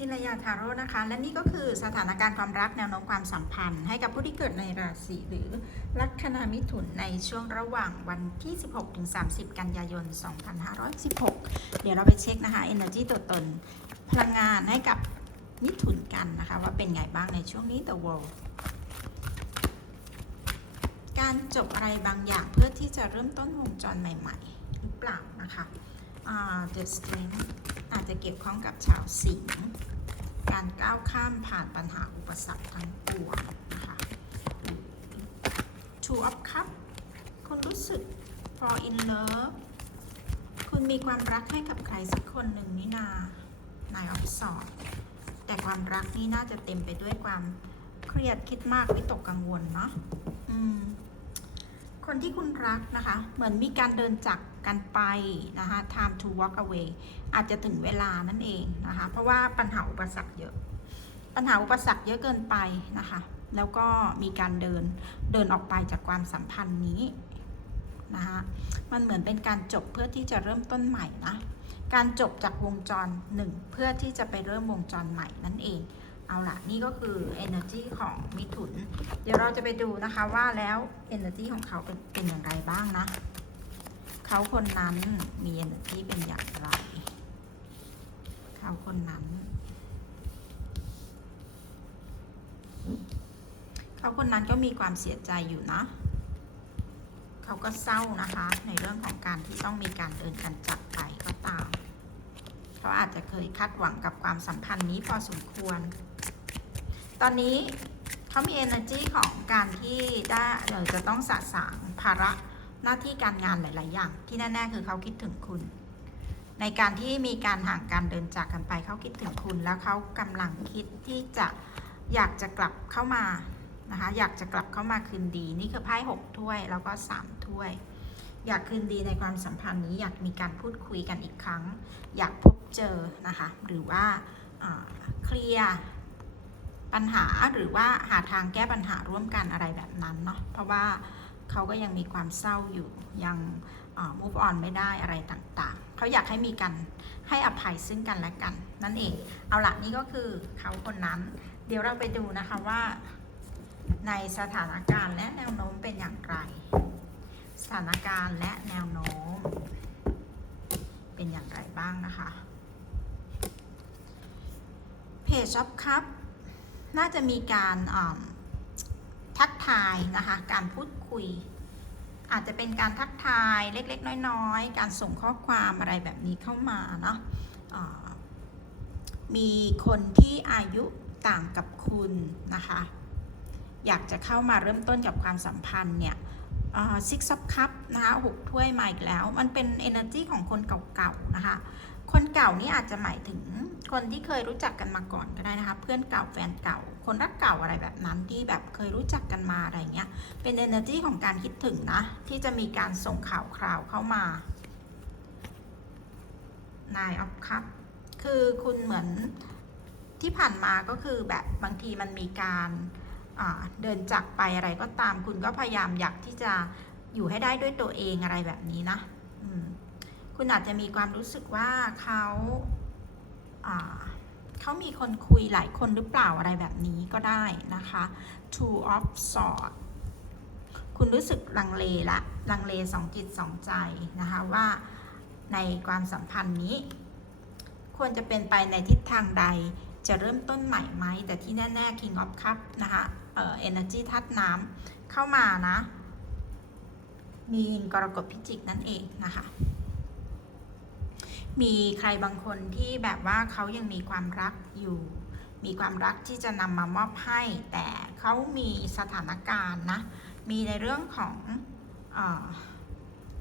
นิลยาทาโร่นะคะ และนี่ก็คือสถานการณ์ความรักแนวโน้มความสัมพันธ์ ให้กับผู้ที่เกิดในราศีหรือลัคนามิถุนในช่วงระหว่างวันที่ 16ถึง30 กันยายน 2516 เดี๋ยวเราไปเช็คนะคะ Energy ตัวตนพลังงานให้กับมิถุนกันนะคะ ว่าเป็นไงบ้างในช่วงนี้ The World การจบอะไรบางอย่างเพื่อที่จะเริ่มต้นวงจรใหม่ ๆ หรือเปล่านะคะอ่า The Strength อาจจะเกี่ยวข้องกับชาวสิงห์ การก้าวข้ามผ่านปัญหาอุปสรรคทั้งปวงนะคะ Two of Cup คุณรู้สึก fall in love คุณมีความรักให้กับใครสักคนหนึ่งนี่นา Nine of Swords แต่ความรักนี่น่าจะเต็มไปด้วยความเครียดคิดมากวิตกกังวลเนาะคนที่คุณรักนะคะ เหมือนมีการเดินจาก กันไปนะคะ time to walk away อาจจะถึงเวลานั่นเองนะคะ เพราะว่าปัญหาอุปสรรคเยอะ ปัญหาอุปสรรคเยอะเกินไปนะคะ แล้วก็มีการเดินเดินออกไปจากความสัมพันธ์นี้นะคะมันเหมือนเป็นการจบเพื่อที่จะเริ่มต้นใหม่นะ การจบจากวงจรหนึ่งเพื่อที่จะไปเริ่มวงจรใหม่นั่นเอง เอาละนี่ก็คือ energy ของมิถุน เดี๋ยวเราจะไปดูนะคะว่าแล้ว energy ของเขาเป็นเป็นอย่างไรบ้างนะ เขาคนนั้นมี energy เป็นอย่างไร เขาคนนั้น เขาคนนั้นก็มีความเสียใจอยู่นะ เขาก็เศร้านะคะ ในเรื่องของการที่ต้องมีการเดินกันจากไปก็ตาม เขาอาจจะเคยคาดหวังกับความสัมพันธ์นี้พอสมควร ตอนนี้เขามี energy ของการที่ได้เดี๋ยวจะต้องสะสางภาระ หน้าที่การงานหลาย ๆ อย่าง ที่แน่ ๆ คือเขาคิดถึงคุณ ในการที่มีการห่างการเดินจากกันไปเขาคิดถึงคุณ แล้วเขากำลังคิดที่จะอยากจะกลับเข้ามานะคะอยากจะกลับเข้ามาคืนดี นี่คือไพ่หกถ้วย แล้วก็สามถ้วย อยากคืนดีในความสัมพันธ์นี้อยากมีการพูดคุยกันอีกครั้ง อยากพบเจอนะคะหรือว่าอ่าเคลียร์ปัญหาหรือว่าหาทางแก้ปัญหาร่วมกันอะไรแบบนั้นเนาะเพราะว่า เขาก็ยังมีความเศร้าอยู่ยังอ่า move on ไม่ได้อะไรต่างๆ เขาอยากให้มีกันให้อภัยซึ่งกันและกัน นั่นเอง เอาละนี่ก็คือเขาคนนั้น เดี๋ยวเราไปดูนะคะว่าในสถานการณ์และแนวโน้มเป็นอย่างไร สถานการณ์และแนวโน้ม เป็นอย่างไรบ้างนะคะเพจช็อปครับ น่าจะมีการอ่า ทักทายนะคะ การพูดคุย อาจจะเป็นการทักทายเล็ก ๆ น้อยๆ การส่งข้อความอะไรแบบนี้เข้ามาเนาะมีคนที่อายุต่างกับคุณนะคะ อยากจะเข้ามาเริ่มต้นกับความสัมพันธ์เนี่ยซิกซับคัพนะคะหกถ้วยมาอีกแล้ว มันเป็น energy ของคนเก่าๆนะคะ คนเก่านี่อาจจะหมายถึงคนที่เคยรู้จักกันมาก่อนก็ได้นะคะ เพื่อนเก่าแฟนเก่า คนรักเก่าอะไรแบบนั้นที่แบบเคยรู้จักกันมาอะไรเงี้ย เป็น energy ของการคิดถึงนะ ที่จะมีการส่งข่าวคราวเข้ามานายออฟคัพคือคุณเหมือนที่ผ่านมาก็คือแบบบางทีมันมีการเดินจากไปอะไรก็ตาม คุณก็พยายามอยากที่จะอยู่ให้ได้ด้วยตัวเองอะไรแบบนี้นะ คุณอาจจะมีความรู้สึกว่าเขาเขามีคนคุยหลายคนหรือเปล่าอะไรแบบนี้ก็ได้นะคะ two of swords คุณรู้สึกลังเลละลังเลสองจิตสองใจนะคะว่าในความสัมพันธ์นี้ ควรจะเป็นไปในทิศทางใดจะเริ่มต้นใหม่ไหม แต่ที่แน่ๆ King of Cup นะคะเอ่อ energy ทัดน้ำเข้ามานะ มีกรกฎพิจิกนั่นเองนะคะ มีใครบางคนที่แบบว่าเขายังมีความรักอยู่ มีความรักที่จะนำมามอบให้ แต่เขามีสถานการณ์นะ มีในเรื่องของออ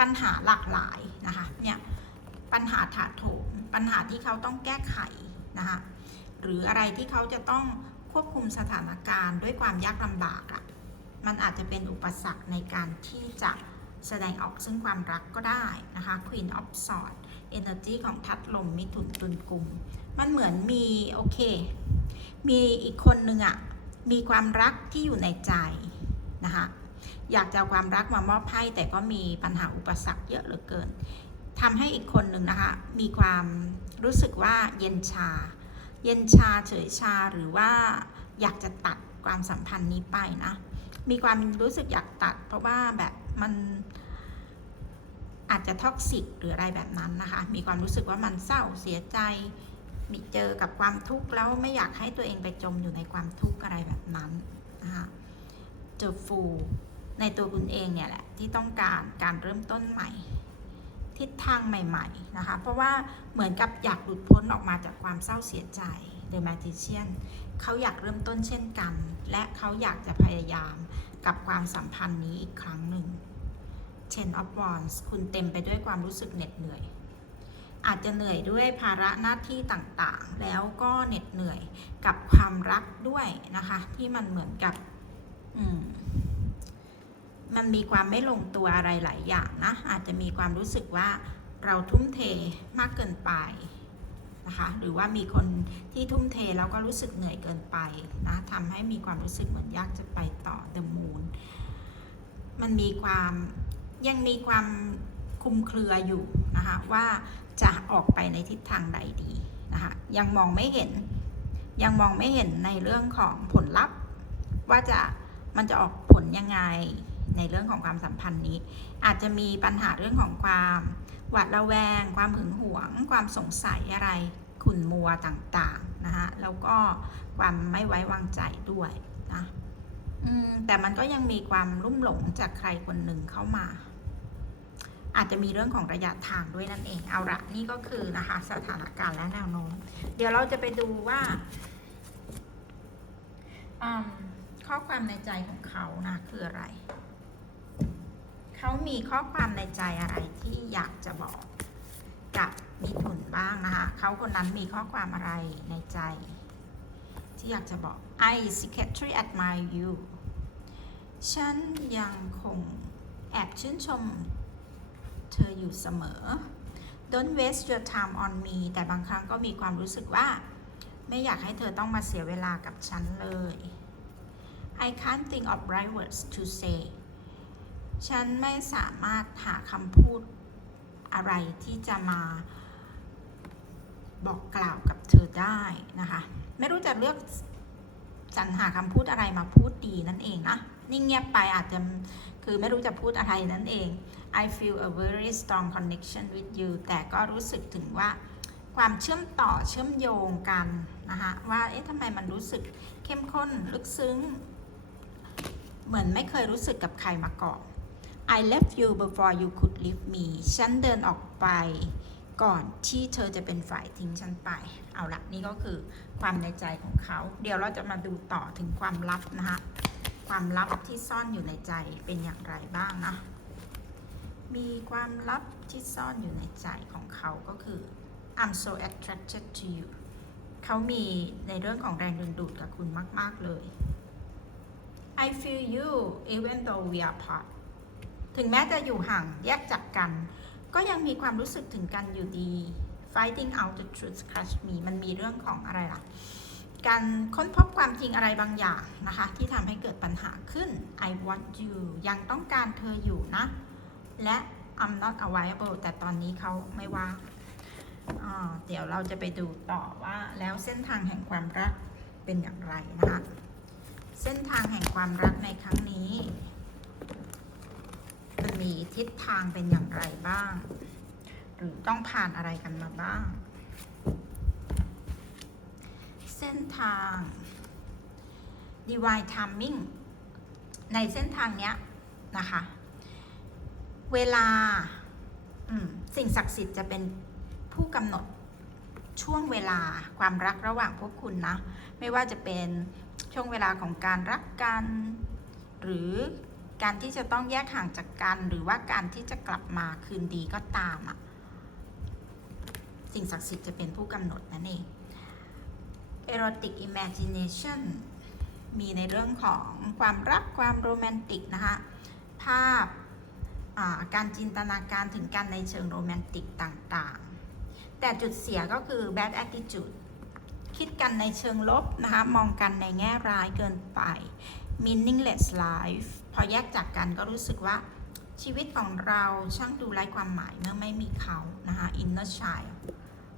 ปัญหาหลากหลายนะคะเนี่ยปัญหาถาโถมปัญหาที่เขาต้องแก้ไขนะคะหรืออะไรที่เขาจะต้องควบคุมสถานการณ์ด้วยความยากลำบากอะ่ะมันอาจจะเป็นอุปสรรคในการที่จะแสดงออกซึ่งความรักก็ได้นะคะ Queen of Swords Energy ของทัดลมมิถุนตุลกลุ่ม มันเหมือนมี โอเค มีอีกคนหนึ่งอะมีความรักที่อยู่ในใจนะคะอยากจะความรักมามอบให้แต่ก็มีปัญหาอุปสรรคเยอะเหลือเกินทำให้อีกคนหนึ่งนะคะ มีความรู้สึกว่าเย็นชา เย็นชาเฉยชาหรือว่าอยากจะตัดความสัมพันธ์นี้ไปนะ มีความรู้สึกอยากตัด เพราะว่าแบบมัน อาจจะท็อกซิกหรืออะไรแบบนั้นนะคะ มีความรู้สึกว่ามันเศร้าเสียใจ มีเจอกับความทุกข์แล้วไม่อยากให้ตัวเองไปจมอยู่ในความทุกข์อะไรแบบนั้นนะคะเจอฟูลในตัวคุณเองเนี่ยแหละที่ต้องการการเริ่มต้นใหม่ ทิศทางใหม่ ๆนะคะ เพราะว่าเหมือนกับอยากหลุดพ้นออกมาจากความเศร้าเสียใจ The Magician เขาอยากเริ่มต้นเช่นกัน และเขาอยากจะพยายามกับความสัมพันธ์นี้อีกครั้งหนึ่ง Ten of Wands คุณเต็มไปด้วยความรู้สึกเหน็ดเหนื่อย อาจจะเหนื่อยด้วยภาระหน้าที่ต่างๆ แล้วก็เหน็ดเหนื่อยกับความรักด้วยนะคะ ที่มันเหมือนกับมมันมีความไม่ลงตัวอะไรหลายอย่างนะ อาจจะมีความรู้สึกว่าเราทุ่มเทมากเกินไปนะคะหรือว่ามีคนที่ทุ่มเทแล้วก็รู้สึกเหนื่อยเกินไปนะทำให้มีความรู้สึกเหมือนยากจะไปต่อ The Moon มันมีความ ยังมีความคลุมเครืออยู่นะคะว่าจะออกไปในทิศทางใดดีนะคะยังมองไม่เห็น ยังมองไม่เห็นในเรื่องของผลลัพธ์ ว่าจะมันจะออกผลยังไงในเรื่องของความสัมพันธ์นี้ อาจจะมีปัญหาเรื่องของความหวาดระแวง ความหึงหวง ความสงสัยอะไรขุ่นมัวต่างๆนะคะแล้วก็ความไม่ไว้วางใจด้วยนะแต่มันก็ยังมีความรุ่มหลงจากใครคนหนึ่งเข้ามา อาจจะมีเรื่องของระยะทางด้วยนั่นเอง เอาละนี่ก็คือนะคะสถานการณ์และแนวโน้ม เดี๋ยวเราจะไปดูว่าข้อความในใจของเขานะคืออะไร เขามีข้อความในใจอะไรที่อยากจะบอกกับมิถุนบ้างนะคะ เขาคนนั้นมีข้อความอะไรในใจ ที่อยากจะบอก I secretly admire you ฉันยังคงแอบชื่นชม เธออยู่เสมอ Don't waste your time on me แต่บางครั้งก็มีความรู้สึกว่า ไม่อยากให้เธอต้องมาเสียเวลากับฉันเลย I can't think of right words to say ฉันไม่สามารถหาคำพูดอะไรที่จะมาบอกกล่าวกับเธอได้นะคะ ไม่รู้จะเลือกสรรหาคำพูดอะไรมาพูดดีนั่นเองนะ นิ่งเงียบไปอาจจะคือไม่รู้จะพูดอะไรนั่นเอง I feel a very strong connection with you แต่ก็รู้สึกถึงว่าความเชื่อมต่อเชื่อมโยงกันนะคะว่าเอ๊ะทำไมมันรู้สึกเข้มข้นลึกซึ้ง เหมือนไม่เคยรู้สึกกับใครมาก่อน I left you before you could leave me ฉันเดินออกไปก่อนที่เธอจะเป็นฝ่ายทิ้งฉันไป เอาละนี่ก็คือความในใจของเขา เดี๋ยวเราจะมาดูต่อถึงความลับนะคะ ความลับที่ซ่อนอยู่ในใจเป็นอย่างไรบ้างนะ มีความลับที่ซ่อนอยู่ในใจของเขาก็คือ I'm so attracted to you เขามีในเรื่องของแรงดึงดูดกับคุณมาก ๆ เลย I feel you even though we are apart ถึงแม้จะอยู่ห่างแยกจากกัน ก็ยังมีความรู้สึกถึงกันอยู่ดี fighting out the truth crush me มันมีเรื่องของอะไรล่ะ การค้นพบความจริงอะไรบางอย่างนะคะ ที่ทำให้เกิดปัญหาขึ้น I want you ยังต้องการเธออยู่นะ และ I'm not available แต่ตอนนี้เขาไม่ว่างเดี๋ยวเราจะไปดูต่อว่าแล้วเส้นทางแห่งความรักเป็นอย่างไรนะคะ เส้นทางแห่งความรักในครั้งนี้มันมีทิศทางเป็นอย่างไรบ้าง หรือต้องผ่านอะไรกันมาบ้าง เส้นทาง divine timing ในเส้นทางเนี้ยนะคะ เวลาสิ่งศักดิ์สิทธิ์จะเป็นผู้กำหนดช่วงเวลาความรักระหว่างพวกคุณนะ ไม่ว่าจะเป็นช่วงเวลาของการรักกัน หรือการที่จะต้องแยกห่างจากกัน หรือว่าการที่จะกลับมาคืนดีก็ตามอะสิ่งศักดิ์สิทธิ์จะเป็นผู้กำหนดนั่นเอง erotic imagination มีในเรื่องของความรักความโรแมนติกนะคะ ภาพ การจินตนาการถึงกันในเชิงโรแมนติกต่างๆ แต่จุดเสียก็คือ bad attitude คิดกันในเชิงลบนะคะ มองกันในแง่ร้ายเกินไป meaningless life พอแยกจากกันก็รู้สึกว่าชีวิตของเราช่างดูไร้ความหมายเมื่อไม่มีเขานะคะ inner child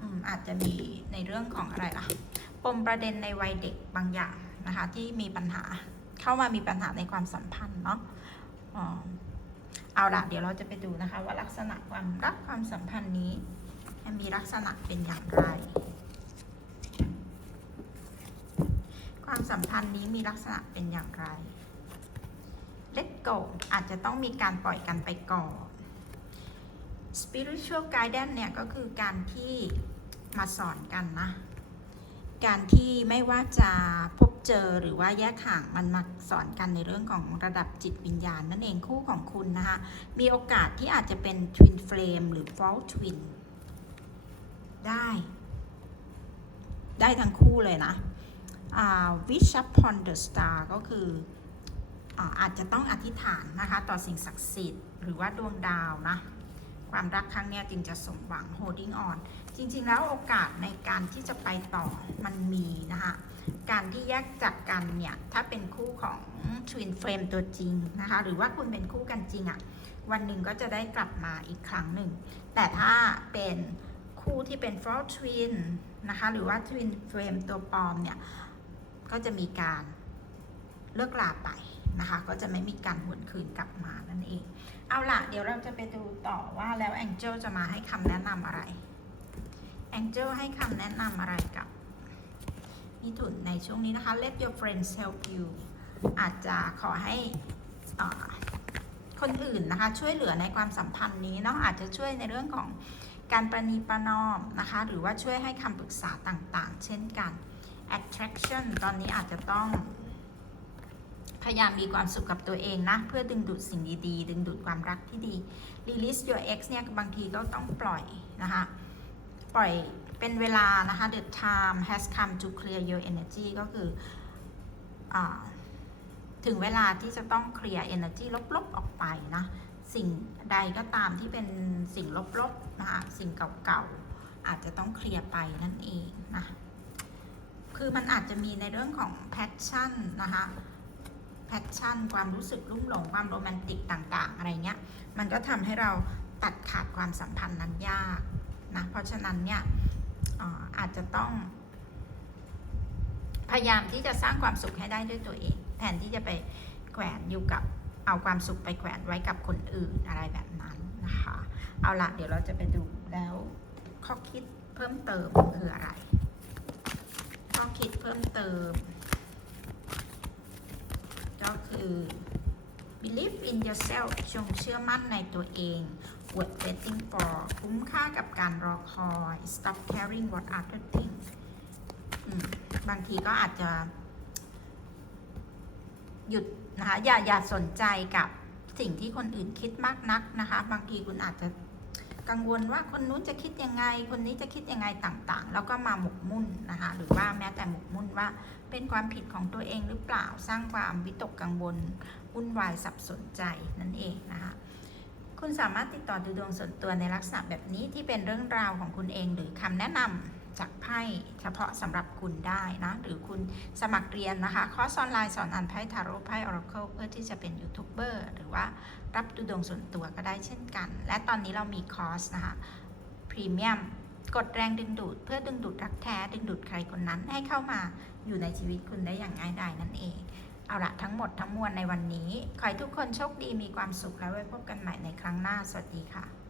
อืมอาจจะมีในเรื่องของอะไรล่ะ ปมประเด็นในวัยเด็กบางอย่างนะคะ ที่มีปัญหาเข้ามามีปัญหาในความสัมพันธ์เนาะ เอาละเดี๋ยวเราจะไปดูนะคะ ว่าลักษณะความรักความสัมพันธ์นี้มีลักษณะเป็นอย่างไร ความสัมพันธ์นี้มีลักษณะเป็นอย่างไร Let go อาจจะต้องมีการปล่อยกันไปก่อน spiritual guidance เนี่ยก็คือการที่มาสอนกันนะ การที่ไม่ว่าจะพบเจอหรือว่าแยกห่างมันมาสอนกันในเรื่องของระดับจิตวิญญาณ นั่นเองคู่ของคุณนะคะ มีโอกาสที่อาจจะเป็น twin flame หรือ false twin ได้ ได้ทั้งคู่เลยนะ wish upon the star ก็คืออาจจะต้องอธิษฐานนะคะ ต่อสิ่งศักดิ์สิทธิ์หรือว่าดวงดาวนะ ความรักครั้งเนี้ยจึงจะสมหวัง holding on จริงๆ แล้วโอกาสในการที่จะไปต่อมันมีนะคะการที่แยกจากกันเนี่ย ถ้าเป็นคู่ของ twin flame ตัวจริงนะคะ หรือว่าคุณเป็นคู่กันจริงอะ่ะ วันหนึ่งก็จะได้กลับมาอีกครั้งหนึ่ง แต่ถ้าเป็นคู่ที่เป็น false twin นะคะ หรือว่า twin flame ตัวปลอมเนี่ย ก็จะมีการเลิกลาไป นะคะ ก็จะไม่มีการหวนคืนกลับมานั่นเอง เอาล่ะ เดี๋ยวเราจะไปดูต่อว่าแล้ว Angel จะมาให้คำแนะนำอะไร Angel ให้คำแนะนำอะไรกับมิถุนในช่วงนี้นะคะ Let your friends help you อาจจะขอให้คนอื่นนะคะ ช่วยเหลือในความสัมพันธ์นี้เนาะอาจจะช่วยในเรื่องของการประนีประนอมนะคะ หรือว่าช่วยให้คำปรึกษาต่างๆ เช่นกัน attraction ตอนนี้อาจจะต้อง พยายามมีความสุขกับตัวเองนะ เพื่อดึงดูดสิ่งดีๆ ดึงดูดความรักที่ดี release your ex เนี่ยบางทีก็ต้องปล่อยนะคะ ปล่อยเป็นเวลานะคะ the time has come to clear your energy ก็คืออถึงเวลาที่จะต้องเคลียร์ energy ลบๆ ออกไปนะ สิ่งใดก็ตามที่เป็นสิ่งลบๆนะคะสิ่งเก่าๆ อาจจะต้องเคลียร์ไปนั่นเองนะ คือมันอาจจะมีในเรื่องของ passion นะคะ แพชชั่น ความรู้สึกรุ่มหลงความโรแมนติกต่างๆ อะไรเงี้ย มันก็ทำให้เราตัดขาดความสัมพันธ์นั้นยากนะ เพราะฉะนั้นเนี่ยอาอาจจะต้อง พยายามที่จะสร้างความสุขให้ได้ด้วยตัวเอง แทนที่จะไปแขวนอยู่กับเอาความสุขไปแขวนไว้กับคนอื่นอะไรแบบนั้นนะคะ เอาละเดี๋ยวเราจะไปดูแล้วข้อคิดเพิ่มเติมคืออะไร ข้อคิดเพิ่มเติม ก็คือ believe in yourself จงเชื่อมั่นในตัวเอง worth waiting for คุ้มค่ากับการรอคอย stop caring what other think บางทีก็อาจจะ หยุดนะคะอย่าอย่าสนใจกับสิ่งที่คนอื่นคิดมากนักนะคะ บางทีคุณอาจจะ กังวลว่าคนนู้นจะคิดยังไง คนนี้จะคิดยังไงต่างๆ แล้วก็มาหมกมุ่นนะคะหรือว่าแม้แต่หมกมุ่นว่าเป็นความผิดของตัวเองหรือเปล่าสร้างความวิตกกังวลวุ่นวายสับสนใจนั่นเองนะคะคุณสามารถติดต่อดูดวงส่วนตัวในลักษณะแบบนี้ที่เป็นเรื่องราวของคุณเองหรือคำแนะนำ จากไพ่เฉพาะสำหรับคุณได้นะ หรือคุณสมัครเรียนนะคะ คอร์สออนไลน์สอนอ่านไพ่ทาโร่ไพ่ออร์เคิลเพื่อที่จะเป็นยูทูบเบอร์หรือว่ารับดูดวงส่วนตัวก็ได้เช่นกัน และตอนนี้เรามีคอร์สนะคะพรีเมียมกดแรงดึงดูด เพื่อดึงดูดรักแท้ ดึงดูดใครคนนั้นให้เข้ามาอยู่ในชีวิตคุณได้อย่างง่ายดายนั่นเองเอาละทั้งหมดทั้งมวลในวันนี้ ขอให้ทุกคนโชคดีมีความสุขแล้วไว้พบกันใหม่ในครั้งหน้า สวัสดีค่ะ